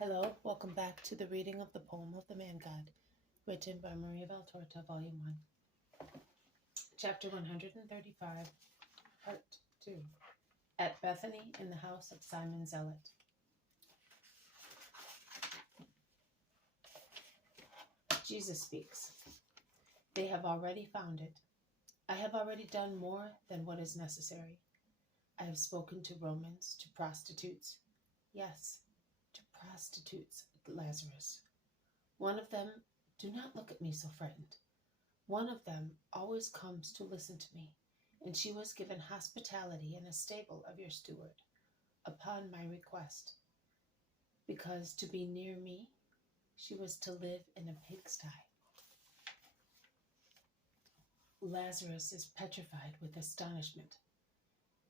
Hello, welcome back to the reading of the poem of the Man God, written by Maria Valtorta, Volume 1. Chapter 135, Part 2. At Bethany in the house of Simon Zealot. Jesus speaks. They have already found it. I have already done more than what is necessary. I have spoken to Romans, to prostitutes. Yes, to prostitutes, Lazarus. One of them, do not look at me so frightened. One of them always comes to listen to me, and she was given hospitality in a stable of your steward, upon my request, because to be near me, she was to live in a pigsty. Lazarus is petrified with astonishment.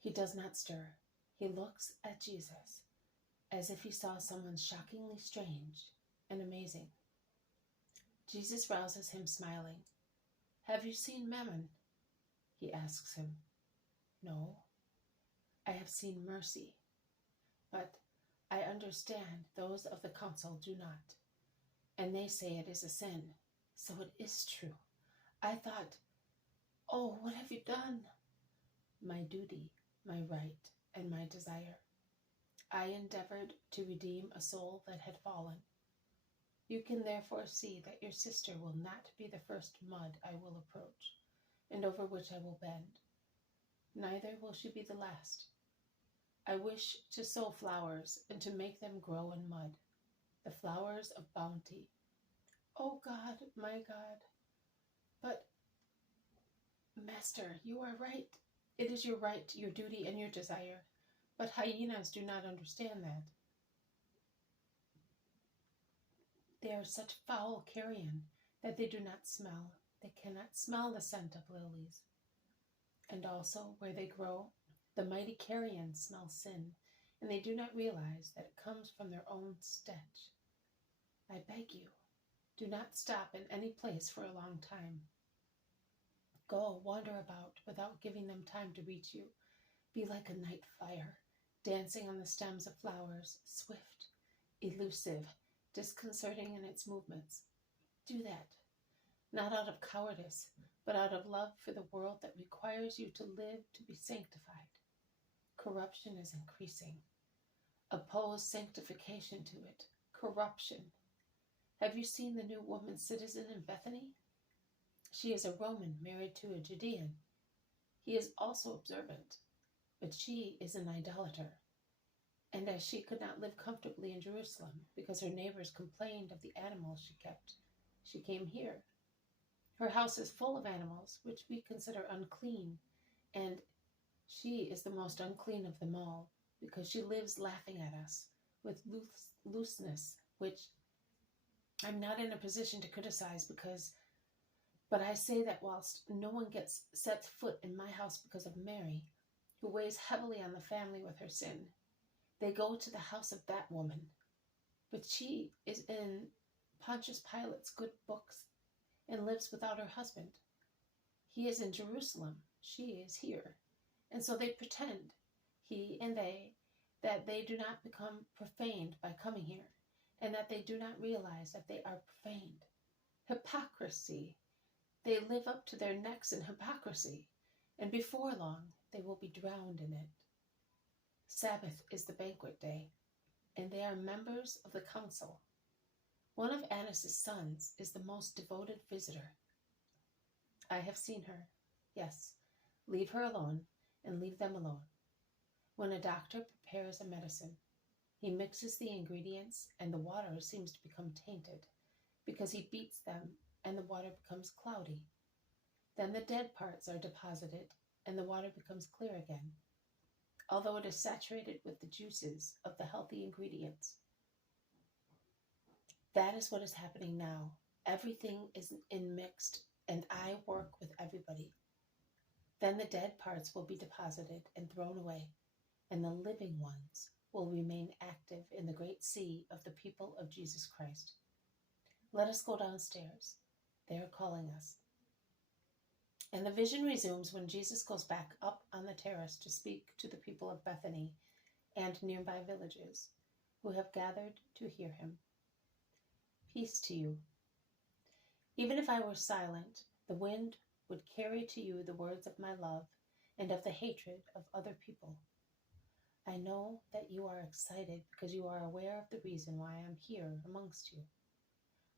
He does not stir. He looks at Jesus, as if he saw someone shockingly strange and amazing. Jesus rouses him, smiling. Have you seen Mammon? He asks him. No, I have seen mercy, but I understand those of the council do not, and they say it is a sin, so it is true. I thought, oh, what have you done? My duty, my right, and my desire. I endeavored to redeem a soul that had fallen. You can therefore see that your sister will not be the first mud I will approach, and over which I will bend. Neither will she be the last. I wish to sow flowers and to make them grow in mud, the flowers of bounty. Oh God, my God. But, Master, you are right. It is your right, your duty, and your desire. But hyenas do not understand that. They are such foul carrion that they do not smell. They cannot smell the scent of lilies. And also, where they grow, the mighty carrion smell sin, and they do not realize that it comes from their own stench. I beg you, do not stop in any place for a long time. Go, wander about without giving them time to reach you. Be like a night fire, dancing on the stems of flowers, swift, elusive, disconcerting in its movements. Do that, not out of cowardice, but out of love for the world that requires you to live to be sanctified. Corruption is increasing. Oppose sanctification to it. Corruption. Have you seen the new woman citizen in Bethany? She is a Roman married to a Judean. He is also observant, but she is an idolater. And as she could not live comfortably in Jerusalem because her neighbors complained of the animals she kept, she came here. Her house is full of animals, which we consider unclean, and she is the most unclean of them all, because she lives laughing at us with looseness, which I'm not in a position to criticize but I say that whilst no one sets foot in my house because of Mary, who weighs heavily on the family with her sin, they go to the house of that woman. But she is in Pontius Pilate's good books and lives without her husband. He is in Jerusalem. She is here. And so they pretend, he and they, that they do not become profaned by coming here, and that they do not realize that they are profaned. Hypocrisy. They live up to their necks in hypocrisy, and before long they will be drowned in it. Sabbath is the banquet day, and they are members of the council. One of Annas' sons is the most devoted visitor. I have seen her. Yes, leave her alone, and leave them alone. When a doctor prepares a medicine, he mixes the ingredients, and the water seems to become tainted, because he beats them, and the water becomes cloudy. Then the dead parts are deposited, and the water becomes clear again, although it is saturated with the juices of the healthy ingredients. That is what is happening now. Everything is mixed, and I work with everybody. Then the dead parts will be deposited and thrown away, and the living ones will remain active in the great sea of the people of Jesus Christ. Let us go downstairs. They are calling us. And the vision resumes when Jesus goes back up on the terrace to speak to the people of Bethany and nearby villages. who have gathered to hear him. Peace to you. Even if I were silent, the wind would carry to you the words of my love and of the hatred of other people. I know that you are excited because you are aware of the reason why I am here amongst you.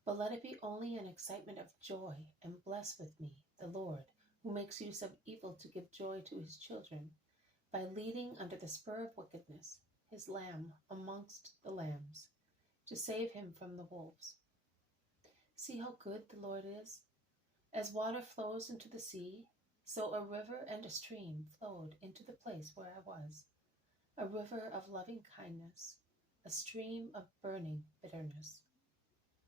But let it be only an excitement of joy, and bless with me the Lord, who makes use of evil to give joy to his children, by leading under the spur of wickedness his lamb amongst the lambs, to save him from the wolves. See how good the Lord is? As water flows into the sea, so a river and a stream flowed into the place where I was, a river of loving kindness, a stream of burning bitterness.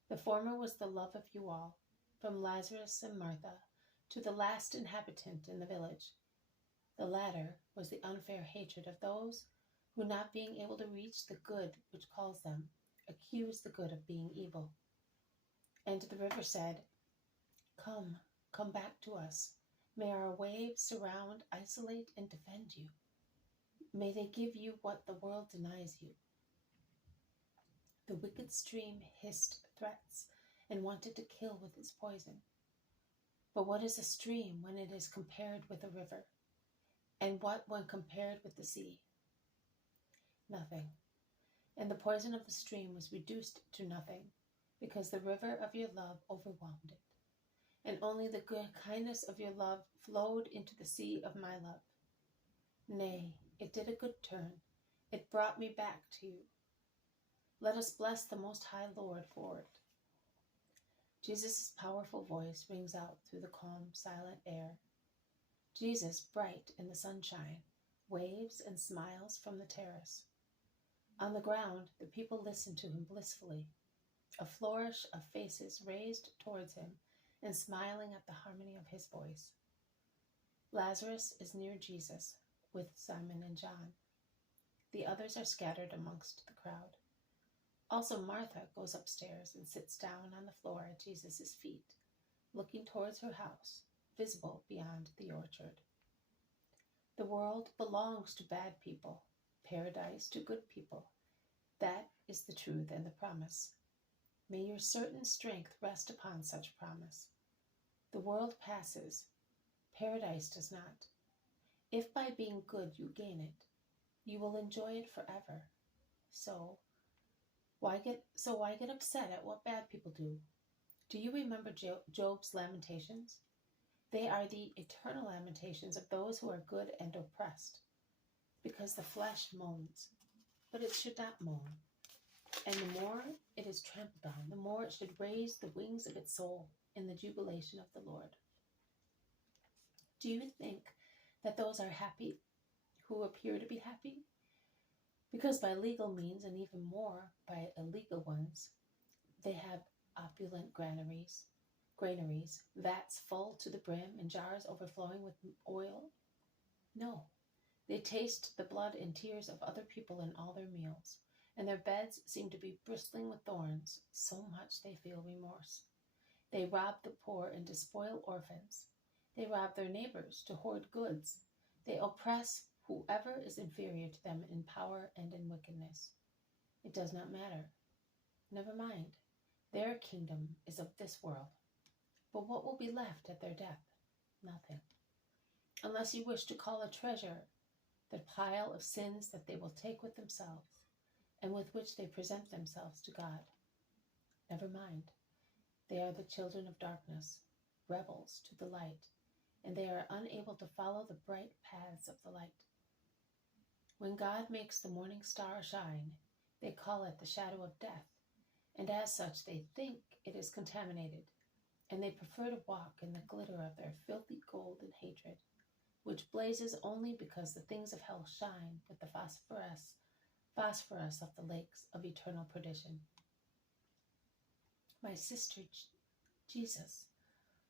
The former was the love of you all, from Lazarus and Martha to the last inhabitant in the village. The latter was the unfair hatred of those who, not being able to reach the good which calls them, accuse the good of being evil. And the river said, Come back to us. May our waves surround, isolate, and defend you. May they give you what the world denies you. The wicked stream hissed threats and wanted to kill with its poison. But what is a stream when it is compared with a river? And what when compared with the sea? Nothing. And the poison of the stream was reduced to nothing, because the river of your love overwhelmed it. And only the good kindness of your love flowed into the sea of my love. Nay, it did a good turn. It brought me back to you. Let us bless the Most High Lord for it. Jesus' powerful voice rings out through the calm, silent air. Jesus, bright in the sunshine, waves and smiles from the terrace. On the ground, the people listen to him blissfully, a flourish of faces raised towards him and smiling at the harmony of his voice. Lazarus is near Jesus with Simon and John. The others are scattered amongst the crowd. Also Martha goes upstairs and sits down on the floor at Jesus' feet, looking towards her house, visible beyond the orchard. The world belongs to bad people, paradise to good people. That is the truth and the promise. May your certain strength rest upon such promise. The world passes, paradise does not. If by being good you gain it, you will enjoy it forever. So why get upset at what bad people do? Do you remember Job's lamentations? They are the eternal lamentations of those who are good and oppressed, because the flesh moans, but it should not moan. And the more it is trampled on, the more it should raise the wings of its soul in the jubilation of the Lord. Do you think that those are happy who appear to be happy? Because by legal means, and even more by illegal ones, they have opulent granaries, vats full to the brim, and jars overflowing with oil? No, they taste the blood and tears of other people in all their meals, and their beds seem to be bristling with thorns, so much they feel remorse. They rob the poor and despoil orphans. They rob their neighbors to hoard goods. They oppress whoever is inferior to them in power and in wickedness. It does not matter. Never mind. Their kingdom is of this world. But what will be left at their death? Nothing. Unless you wish to call a treasure the pile of sins that they will take with themselves, and with which they present themselves to God. Never mind. They are the children of darkness, rebels to the light, and they are unable to follow the bright paths of the light. When God makes the morning star shine, they call it the shadow of death, and as such they think it is contaminated, and they prefer to walk in the glitter of their filthy gold and hatred, which blazes only because the things of hell shine with the phosphorus of the lakes of eternal perdition. My sister, Jesus.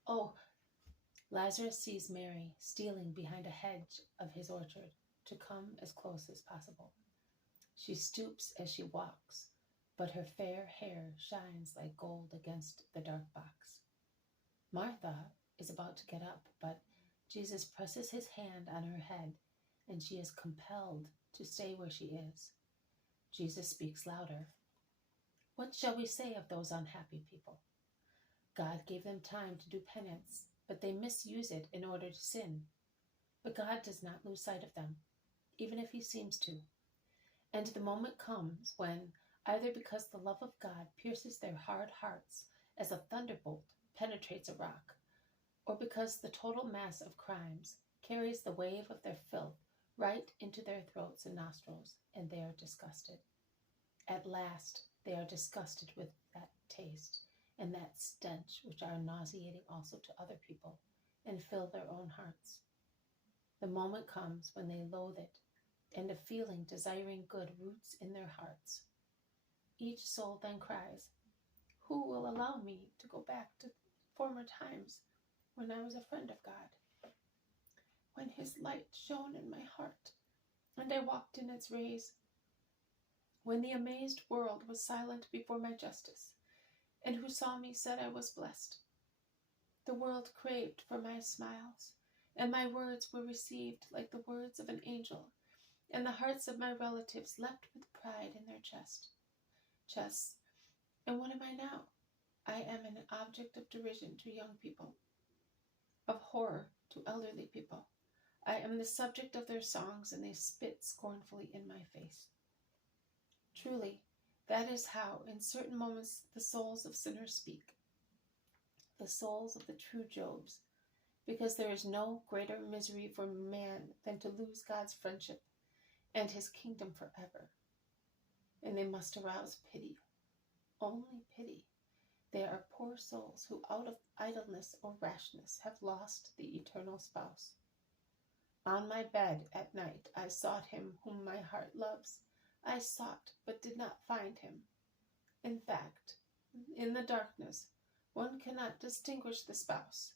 Oh, Lazarus sees Mary stealing behind a hedge of his orchard to come as close as possible. She stoops as she walks, but her fair hair shines like gold against the dark box. Martha is about to get up, but Jesus presses his hand on her head, and she is compelled to stay where she is. Jesus speaks louder. What shall we say of those unhappy people? God gave them time to do penance, but they misuse it in order to sin. But God does not lose sight of them, even if he seems to. And the moment comes when, either because the love of God pierces their hard hearts as a thunderbolt penetrates a rock, or because the total mass of crimes carries the wave of their filth right into their throats and nostrils, and they are disgusted. At last, they are disgusted with that taste and that stench which are nauseating also to other people and fill their own hearts. The moment comes when they loathe it, and a feeling desiring good roots in their hearts. Each soul then cries, "Who will allow me to go back to former times when I was a friend of God, when his light shone in my heart, and I walked in its rays, when the amazed world was silent before my justice, and who saw me said I was blessed? The world craved for my smiles, and my words were received like the words of an angel, and the hearts of my relatives leapt with pride in their chests. And what am I now? I am an object of derision to young people, of horror to elderly people. I am the subject of their songs, and they spit scornfully in my face." Truly, that is how, in certain moments, the souls of sinners speak, the souls of the true Jobs, because there is no greater misery for man than to lose God's friendship and his kingdom forever. And they must arouse pity, only pity. They are poor souls who, out of idleness or rashness, have lost the eternal spouse. On my bed at night I sought him whom my heart loves. I sought, but did not find him. In fact, in the darkness, one cannot distinguish the spouse,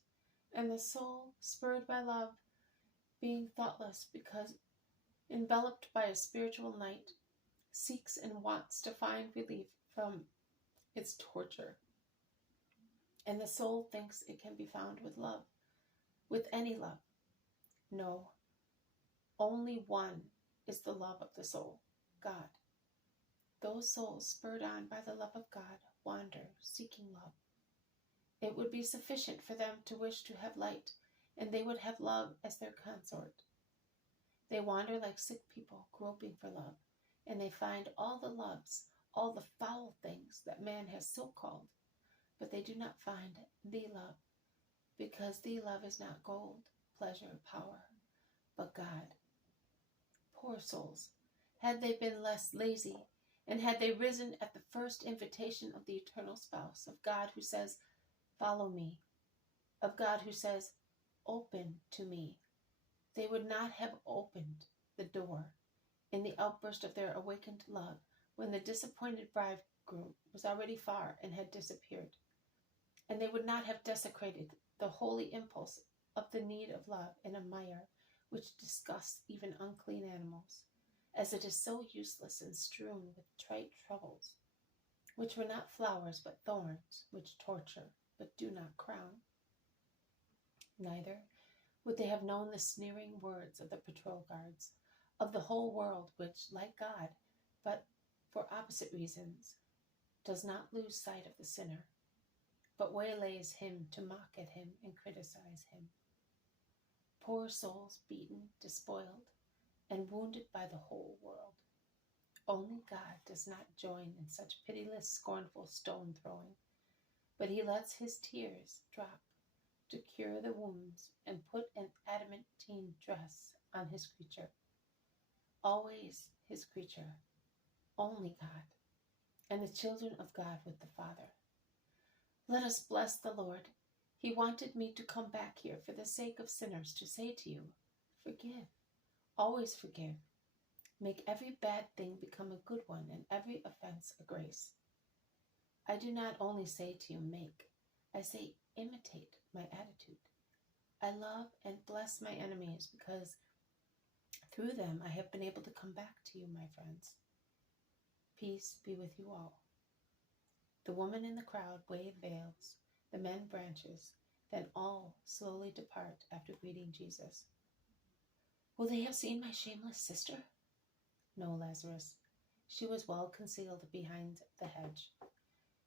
and the soul, spurred by love, being thoughtless because enveloped by a spiritual night, seeks and wants to find relief from its torture. And the soul thinks it can be found with love, with any love. No, only one is the love of the soul, God. Those souls spurred on by the love of God wander, seeking love. It would be sufficient for them to wish to have light, and they would have love as their consort. They wander like sick people, groping for love, and they find all the loves, all the foul things that man has so called, but they do not find the love, because the love is not gold, pleasure, power, but God. Poor souls, had they been less lazy, and had they risen at the first invitation of the eternal spouse, of God who says, "Follow me," of God who says, "Open to me," they would not have opened the door in the outburst of their awakened love when the disappointed bridegroom was already far and had disappeared. And they would not have desecrated the holy impulse of the need of love in a mire which disgusts even unclean animals, as it is so useless and strewn with trite troubles, which were not flowers but thorns, which torture but do not crown. Neither would they have known the sneering words of the patrol guards, of the whole world which, like God, but for opposite reasons, does not lose sight of the sinner, but waylays him to mock at him and criticize him. Poor souls beaten, despoiled, and wounded by the whole world. Only God does not join in such pitiless, scornful stone-throwing, but he lets his tears drop to cure the wounds and put an adamantine dress on his creature. Always his creature, only God, and the children of God with the Father. Let us bless the Lord. He wanted me to come back here for the sake of sinners to say to you, forgive, always forgive. Make every bad thing become a good one and every offense a grace. I do not only say to you make, I say imitate my attitude. I love and bless my enemies because through them I have been able to come back to you, my friends. Peace be with you all. The woman in the crowd wave veils, the men branches, then all slowly depart after greeting Jesus. Will they have seen my shameless sister? No, Lazarus. She was well concealed behind the hedge.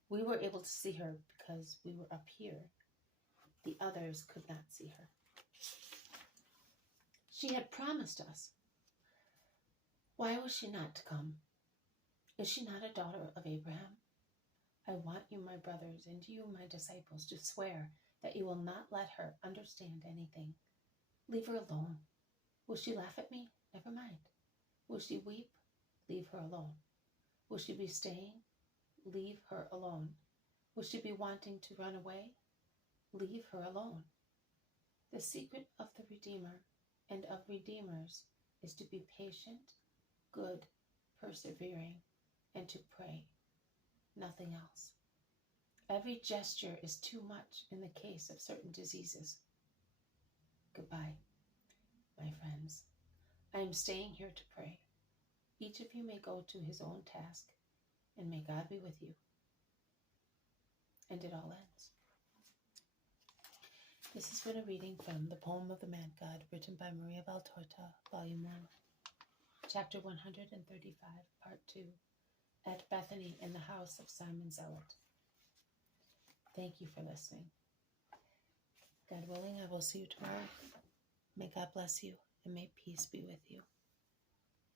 We were able to see her because we were up here. The others could not see her. She had promised us. Why was she not to come? Is she not a daughter of Abraham? I want you, my brothers, and you, my disciples, to swear that you will not let her understand anything. Leave her alone. Will she laugh at me? Never mind. Will she weep? Leave her alone. Will she be staying? Leave her alone. Will she be wanting to run away? Leave her alone. The secret of the Redeemer and of redeemers is to be patient, good, persevering, and to pray. Nothing else. Every gesture is too much in the case of certain diseases. Goodbye, my friends. I am staying here to pray. Each of you may go to his own task, and may God be with you. And it all ends. This has been a reading from The Poem of the Man God, written by Maria Valtorta, Volume 1, Chapter 135, Part 2, At Bethany in the House of Simon Zealot. Thank you for listening. God willing, I will see you tomorrow. May God bless you, and may peace be with you.